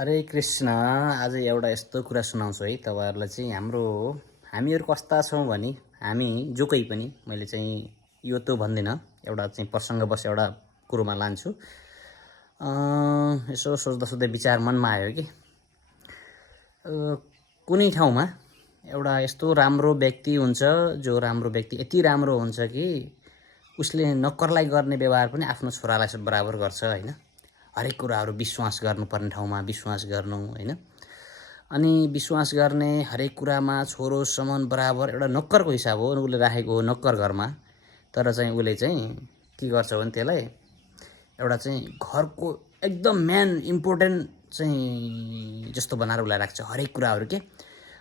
हरे कृष्ण। आज एउटा यस्तो कुरा सुनाउँछु है तपाईँहरूलाई चाहिँ। हामीहरू कस्ता छौँ भने हामी जोकै पनि, मैले चाहिँ यो त भन्दिनँ, एउटा चाहिँ प्रसङ्गवश एउटा कुरोमा लान्छु। यसो सोच्दा सोच्दै विचार मनमा आयो कि कुनै ठाउँमा एउटा यस्तो राम्रो व्यक्ति हुन्छ, जो राम्रो व्यक्ति यति राम्रो हुन्छ कि उसले नक्करलाई गर्ने व्यवहार पनि आफ्नो छोरालाई बराबर गर्छ होइन। हरेक कुराहरू विश्वास गर्नुपर्ने ठाउँमा विश्वास गर्नु होइन। अनि विश्वास गर्ने हरेक कुरामा छोरो समान बराबर एउटा नक्करको हिसाब हो उसले राखेको हो नक्कर घरमा। तर चाहिँ उसले चाहिँ के गर्छ भने त्यसलाई एउटा चाहिँ घरको एकदम मेन इम्पोर्टेन्ट चाहिँ जस्तो बनाएर उसलाई राख्छ। हरेक कुराहरू के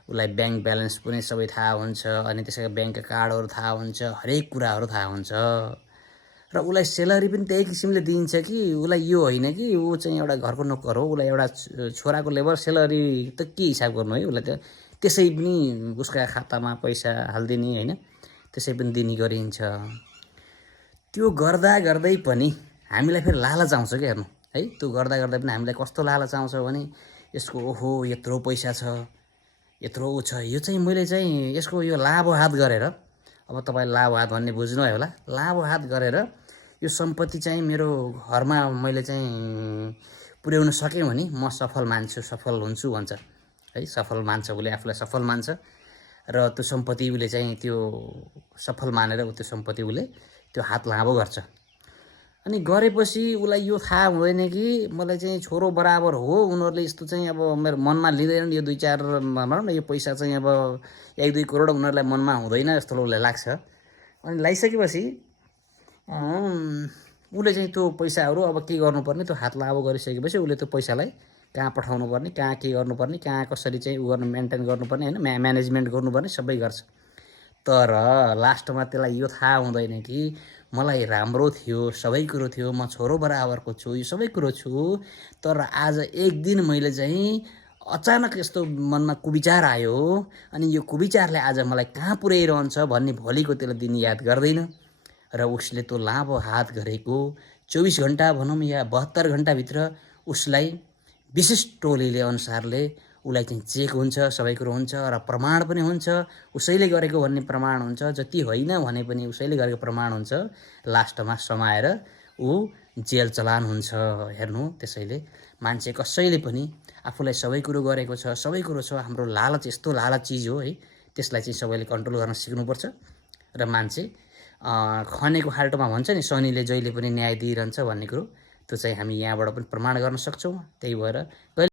उसलाई ब्याङ्क ब्यालेन्स पनि सबै थाहा हुन्छ, अनि त्यसैको ब्याङ्कका कार्डहरू थाहा हुन्छ, हरेक कुराहरू थाहा हुन्छ। र उसलाई सेलरी पनि त्यही किसिमले दिइन्छ कि उसलाई यो होइन कि ऊ चाहिँ एउटा घरको नोकर हो, उसलाई एउटा छोराको लेबर सेलरी त के हिसाब गर्नु है। उसलाई त त्यसै पनि उसका खातामा पैसा हालिदिने होइन, त्यसै पनि दिने गरिन्छ। त्यो गर्दा गर्दै पनि हामीलाई फेरि लालच आउँछ क्या, हेर्नु है। त्यो गर्दा गर्दै पनि हामीलाई कस्तो लालच आउँछ भने यसको ओहो यत्रो पैसा छ, यत्रो ऊ छ, यो चाहिँ मैले चाहिँ यसको यो लाभहात गरेर, अब तपाईँले लाभहात भन्ने बुझ्नुभयो होला, लाभहात गरेर यो सम्पत्ति चाहिँ मेरो घरमा मैले चाहिँ पुर्याउन सक्यो भने म सफल मान्छु, सफल हुन्छु भन्छ है। सफल मान्छ उसले, आफूलाई सफल मान्छ र त्यो सम्पत्ति उसले चाहिँ त्यो सफल मानेर त्यो सम्पत्ति उसले त्यो हात लाभो गर्छ। अनि गरेपछि उसलाई यो थाहा हुँदैन कि मलाई चाहिँ छोरो बराबर हो, उनीहरूले यस्तो चाहिँ अब मेरो मनमा लिँदैनन्, यो 2-4 भनौँ न यो पैसा चाहिँ अब 1-2 करोड उनीहरूलाई मनमा हुँदैन जस्तो उसलाई लाग्छ। अनि लगाइसकेपछि उसले चाहिँ त्यो पैसाहरू अब के गर्नुपर्ने, त्यो हात लाभो गरिसकेपछि उसले त्यो पैसालाई कहाँ पठाउनु पर्ने, कहाँ के गर्नुपर्ने, कहाँ कसरी चाहिँ उ गर्नु मेन्टेन गर्नुपर्ने होइन, म्यानेजमेन्ट गर्नुपर्ने सबै गर्छ। तर लास्टमा त्यसलाई यो थाहा हुँदैन कि मलाई राम्रो थियो, सबै कुरो थियो, म छोरो बराबरको छु, यो सबै कुरो छु, तर आज एक दिन मैले चाहिँ अचानक यस्तो मनमा कुविचार आयो, अनि यो कुविचारले आज मलाई कहाँ पुर्याइरहन्छ भन्ने भोलिको त्यसलाई दिन याद गर्दैन। र उसले त्यो लाभो हात गरेको 24 घन्टा भनौँ या 72 घन्टाभित्र उसलाई विशिष्ट टोलीले अनुसारले उसलाई चाहिँ चेक हुन्छ, सबै कुरो हुन्छ र प्रमाण पनि हुन्छ, उसैले गरेको भन्ने प्रमाण हुन्छ, जति होइन भने पनि उसैले गरेको प्रमाण हुन्छ। लास्टमा समाएर ऊ जेल चलान हुन्छ। हेर्नु, त्यसैले मान्छे कसैले पनि आफूलाई सबै कुरो गरेको छ, सबै कुरो छ, हाम्रो लालच यस्तो लालच चिज हो है, त्यसलाई चाहिँ सबैले कन्ट्रोल गर्न सिक्नुपर्छ। र मान्छे खनेको खाल्टोमा भन्छ नि, शनिले जहिले पनि न्याय दिइरहन्छ भन्ने कुरो, त्यो चाहिँ हामी यहाँबाट पनि प्रमाण गर्न सक्छौँ। त्यही भएर